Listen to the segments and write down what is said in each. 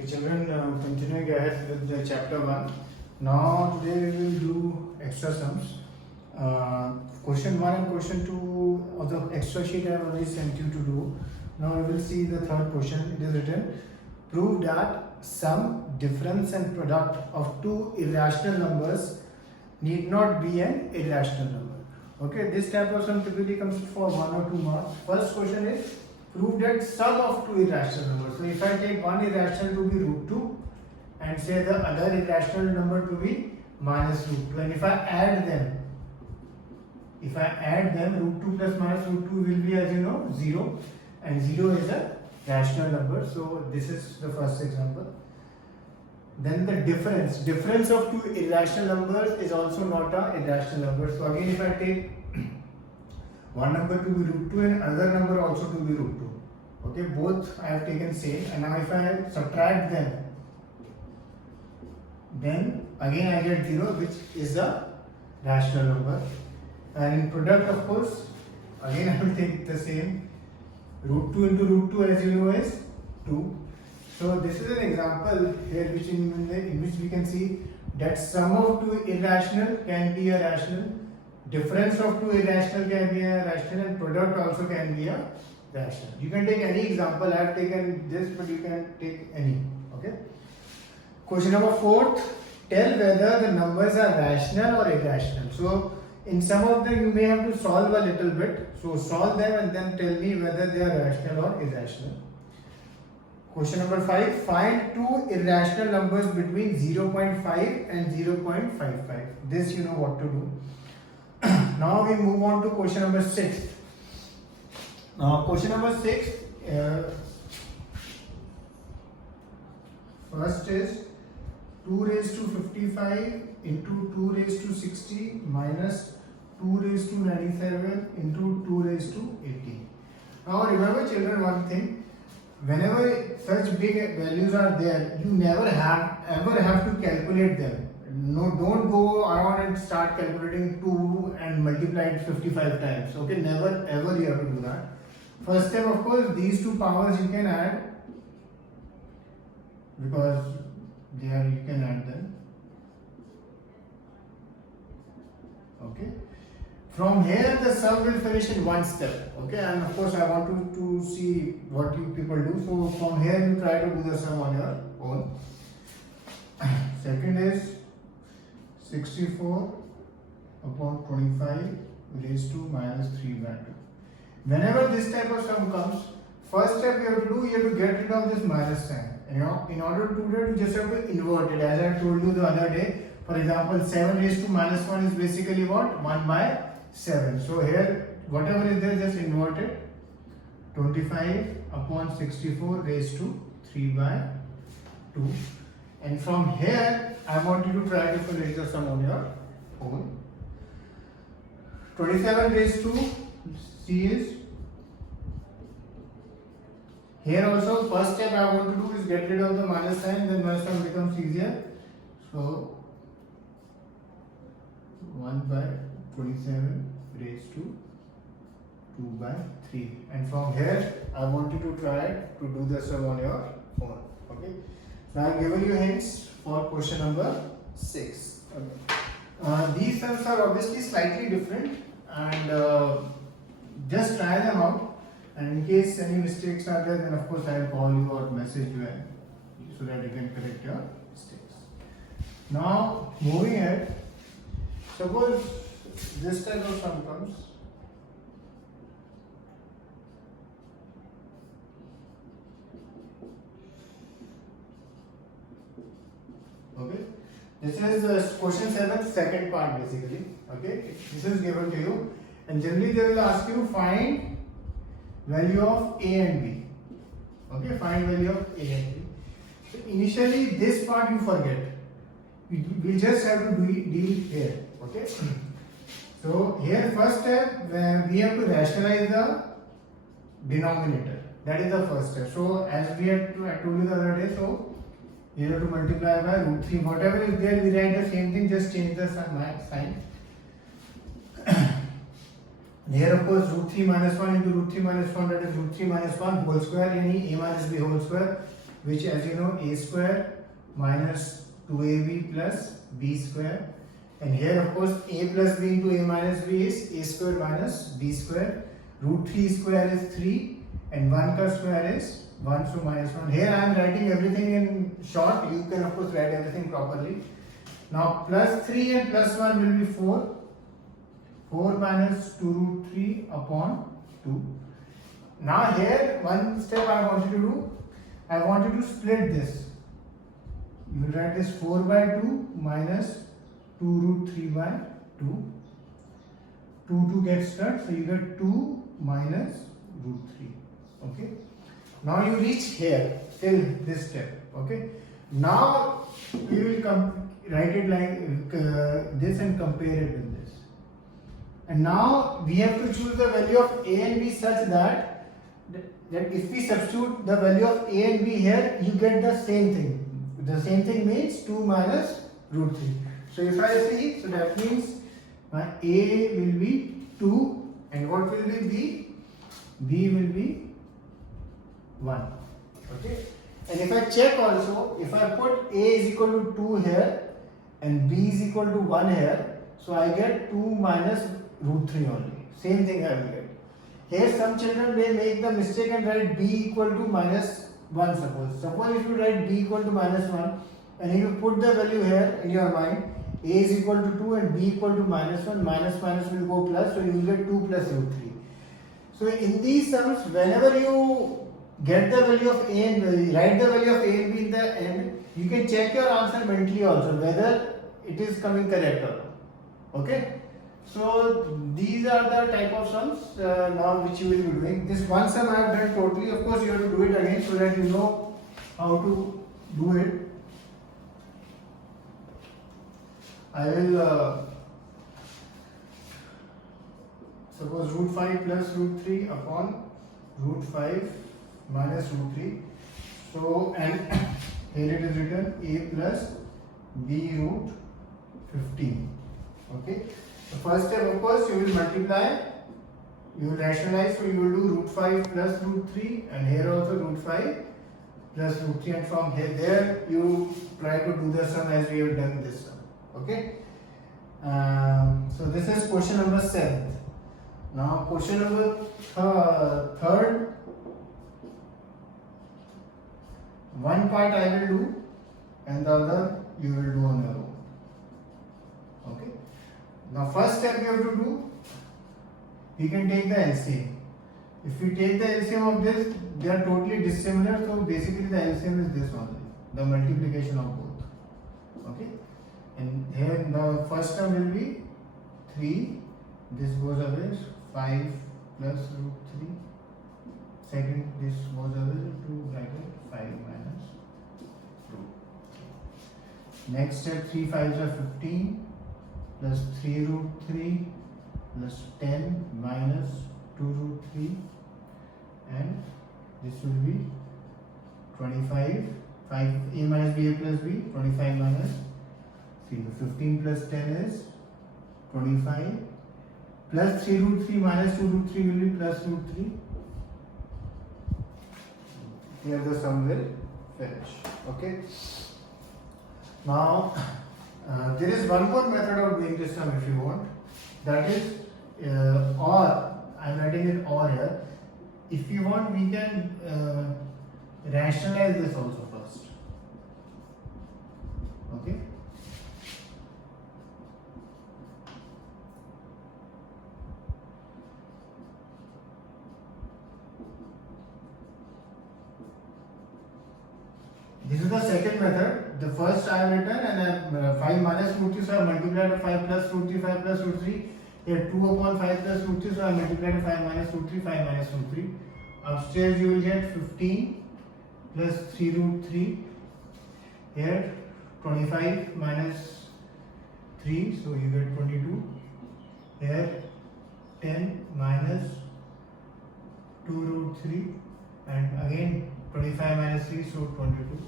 Okay, children, continuing ahead with the chapter 1. Now, today we will do extra sums. Question 1 and question 2 of the extra sheet I have already sent you to do. Now, we will see the third question. It is written, prove that sum, difference, and product of two irrational numbers need not be an irrational number. Okay, this type of sum typically comes for 1 or 2 marks. First question is, prove that sum of two irrational numbers. So if I take one irrational to be root 2 and say the other irrational number to be minus root 2, and if I add them, root 2 plus minus root 2 will be, as you know, 0, and 0 is a rational number. So this is the first example. Then the difference of two irrational numbers is also not a irrational number. So again, if I take one number to be root 2 and another number also to be root 2. Okay, both I have taken same, and now if I subtract them, then again I get 0, which is a rational number. And in product, of course, again I will take the same. Root 2 into root 2, as you know, is 2. So this is an example here in which we can see that sum of two irrational can be a rational, difference of two irrational can be a rational, and product also can be a rational. You can take any example. I have taken this, but you can take any. Okay. Question number 4. Tell whether the numbers are rational or irrational. So in some of them you may have to solve a little bit. So solve them and then tell me whether they are rational or irrational. Question number 5. Find two irrational numbers between 0.5 and 0.55. This you know what to do. Now we move on to question number 6. Question number 6. First is 2 raised to 55 into 2 raised to 60 minus 2 raised to 97 into 2 raised to 80. Now remember, children, one thing. Whenever such big values are there, you never ever have to calculate them. No, don't go around and start calculating 2 and multiply it 55 times. Okay, never ever you have to do that. First step, of course, these two powers you can add, because there you can add them. Okay. From here, the sum will finish in one step. Okay, and of course, I want you to see what you people do. So from here, you try to do the sum on your own. Second is 64 upon 25 raised to minus 3 by 2. Whenever this type of sum comes, first step you have to do, you have to get rid of this minus sign. You know, in order to do that, you just have to invert it. As I told you the other day, for example, 7 raised to minus 1 is basically what? 1 by 7. So here, whatever is there, just invert it. 25 upon 64 raised to 3 by 2. And from here, I want you to try to finish the sum on your own. 27 raised to C is. Here also, first step I want to do is get rid of the minus sign, then my sum becomes easier. So 1 by 27 raised to 2 by 3. And from here, I want you to try to do the sum on your own. Okay. So I have given you hints for question number 6. Okay. These sums are obviously slightly different, and just try them out. And in case any mistakes are there, then of course I will call you or message you so that you can correct your mistakes. Now, moving ahead, suppose this type of sum comes. Okay, this is question 7, second part basically. Okay, this is given to you, and generally they will ask you find value of A and B. Okay, find value of A and B. So initially this part you forget. We just have to deal here. Okay. So here first step, we have to rationalize the denominator. That is the first step. So as I told you the other day, so you have to multiply by root 3. Whatever is there, we write the same thing, just change the sign. Here of course root 3 minus 1 into root 3 minus 1, that is root 3 minus 1 whole square, yani a minus b whole square. which, as you know, a square minus 2ab plus b square. And here, of course, a plus b into a minus b is a square minus b square. Root 3 square is 3 and 1 ka square is 1, so minus 1. Here I am writing everything in short. You can, of course, write everything properly. Now, plus 3 and plus 1 will be 4. 4 minus 2 root 3 upon 2. Now, here, one step I want you to do. I want you to split this. You will write this 4 by 2 minus 2 root 3 by 2. 2 gets cut, so you get 2 minus root 3. Okay. Now you reach here till this step. Okay. Now we will write it like this and compare it with this. And now we have to choose the value of a and b such that if we substitute the value of a and b here, you get the same thing. The same thing means 2 minus root 3. So if I see, so that means my a will be 2 and what will be b? B will be 1. Okay. And if I check also, if I put a is equal to 2 here and b is equal to 1 here, so I get 2 minus root 3 only. Same thing I will get. Here some children may make the mistake and write b equal to minus 1 suppose. Suppose if you write b equal to minus 1 and if you put the value here in your mind, a is equal to 2 and b equal to minus 1, minus minus will go plus, so you will get 2 plus root 3. So in these sums, whenever you get the value of a and b, write the value of a and b in the end, you can check your answer mentally also whether it is coming correct or not. Okay. So these are the type of sums now which you will be doing. This one sum I have done totally. Of course, you have to do it again so that you know how to do it. I will suppose root 5 plus root 3 upon root 5 minus root 3. So, and here it is written a plus b root 15. Okay. The first step, of course, you will multiply, you will rationalize, so you will do root 5 plus root 3 and here also root 5 plus root 3 and from here there you try to do the sum as we have done this sum. Okay. So this is question number 7. Now question number third. One part I will do and the other you will do on your own. Okay. Now first step you have to do, you can take the LCM. If you take the LCM of this, they are totally dissimilar, so basically the LCM is this only, the multiplication of both. Okay. And here the first term will be 3, this goes away, 5 plus root 3. Second, this goes away, 2 bracket 5 minus root 3. Next step, 3 5s are 15 plus 3 root 3 plus 10 minus 2 root 3 and this will be 25, 5 a minus b a plus b, 25 minus 3. So 15 plus 10 is 25 plus 3 root 3 minus 2 root 3 will be plus root 3. Here the sum will finish. Okay. Now there is one more method of doing this sum if you want. That is or. I am writing it or here. If you want, we can rationalize this also first. Okay. This is the second method. The first I have written and 5 minus root 3, so I multiplied to 5 plus root 3, 5 plus root 3. Here 2 upon 5 plus root 3, so I multiplied to 5 minus root 3, 5 minus root 3. Upstairs you will get 15 plus 3 root 3. Here 25 minus 3, so you get 22. Here 10 minus 2 root 3 and again 25 minus 3, so 22.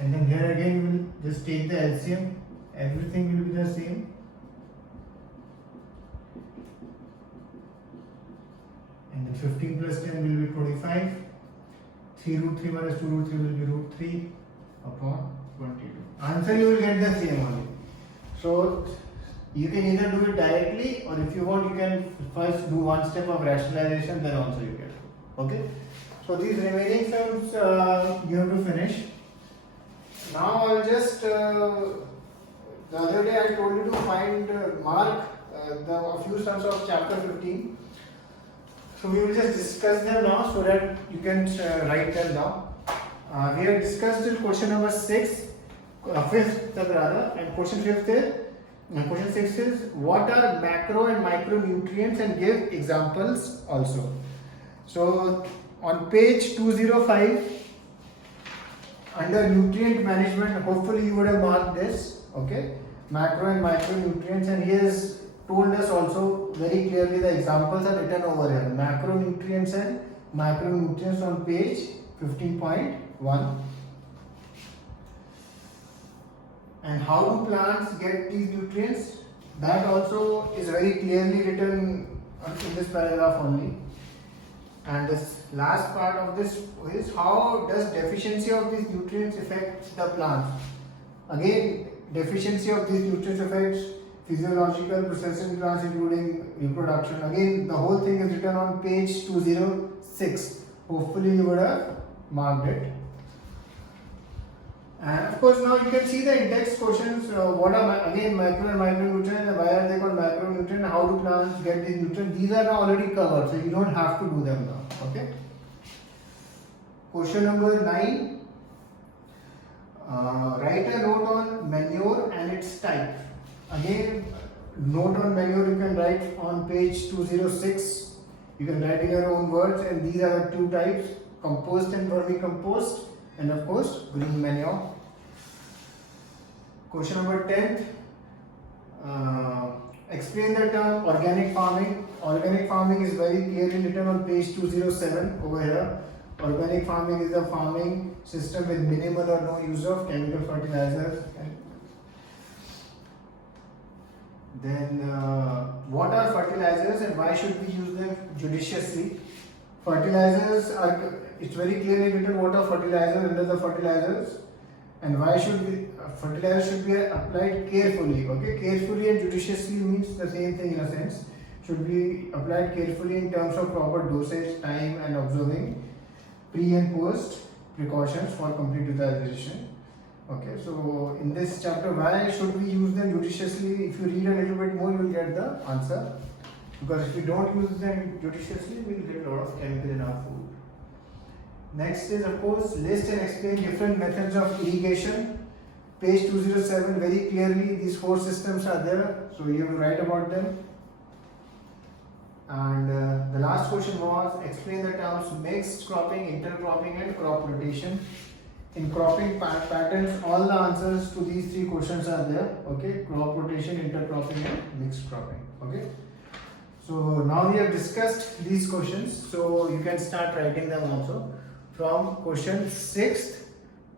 And then here again you will just take the LCM, everything will be the same. And then 15 plus 10 will be 25. 3 root 3 minus 2 root 3 will be root 3 upon 22. Answer you will get the same only. So you can either do it directly, or if you want, you can first do one step of rationalization, then also you get. Okay. So these remaining sums you have to finish. Now I'll just the other day I told you to find mark a few sums of chapter 15. So we will just discuss them now so that you can write them down. We have discussed till question number 6, 5th rather, and question 5th is, question 6 is what are macro and micronutrients, and give examples also. So on page 205 under nutrient management, hopefully you would have marked this, okay, macro and micronutrients, and he has told us also very clearly the examples are written over here, macronutrients and micronutrients on page 15.1. And how do plants get these nutrients? That also is very clearly written in this paragraph only. And this last part of this is how does deficiency of these nutrients affect the plant? Again, deficiency of these nutrients affects physiological processes in plants including reproduction. Again, the whole thing is written on page 206. Hopefully you would have marked it. And of course now you can see the index questions. What are again micro and micronutrients, and why are they called micronutrients? How do plants get these nutrients? These are now already covered, so you don't have to do them now. Okay. Question number 9. Write a note on manure and its type. Again, note on manure you can write on page 206. You can write in your own words, and these are the two types: compost and vermicompost, and of course green manure. Question number 10. Explain the term organic farming. Organic farming is very clearly written on page 207 over here. Organic farming is a farming system with minimal or no use of chemical fertilizers. Then what are fertilizers and why should we use them judiciously? Fertilizers are, it's very clearly written what are fertilizers under the fertilizers, and why should we, fertilizers should be applied carefully. Okay, carefully and judiciously means the same thing in a sense. Should be applied carefully in terms of proper dosage, time, and observing pre and post precautions for complete utilization. Okay, so in this chapter, why should we use them judiciously? If you read a little bit more, you will get the answer. Because if we don't use them judiciously, we will get a lot of chemical in our food. Next is, of course, list and explain different methods of irrigation. Page 207, very clearly these 4 systems are there, so you have to write about them. And the last question was, explain the terms mixed cropping, intercropping, and crop rotation. In cropping patterns, all the answers to these 3 questions are there. Okay, crop rotation, intercropping, and mixed cropping. Okay. So now we have discussed these questions, so you can start writing them also from question 6th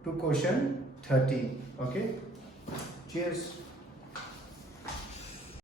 to question 13. Okay. Cheers.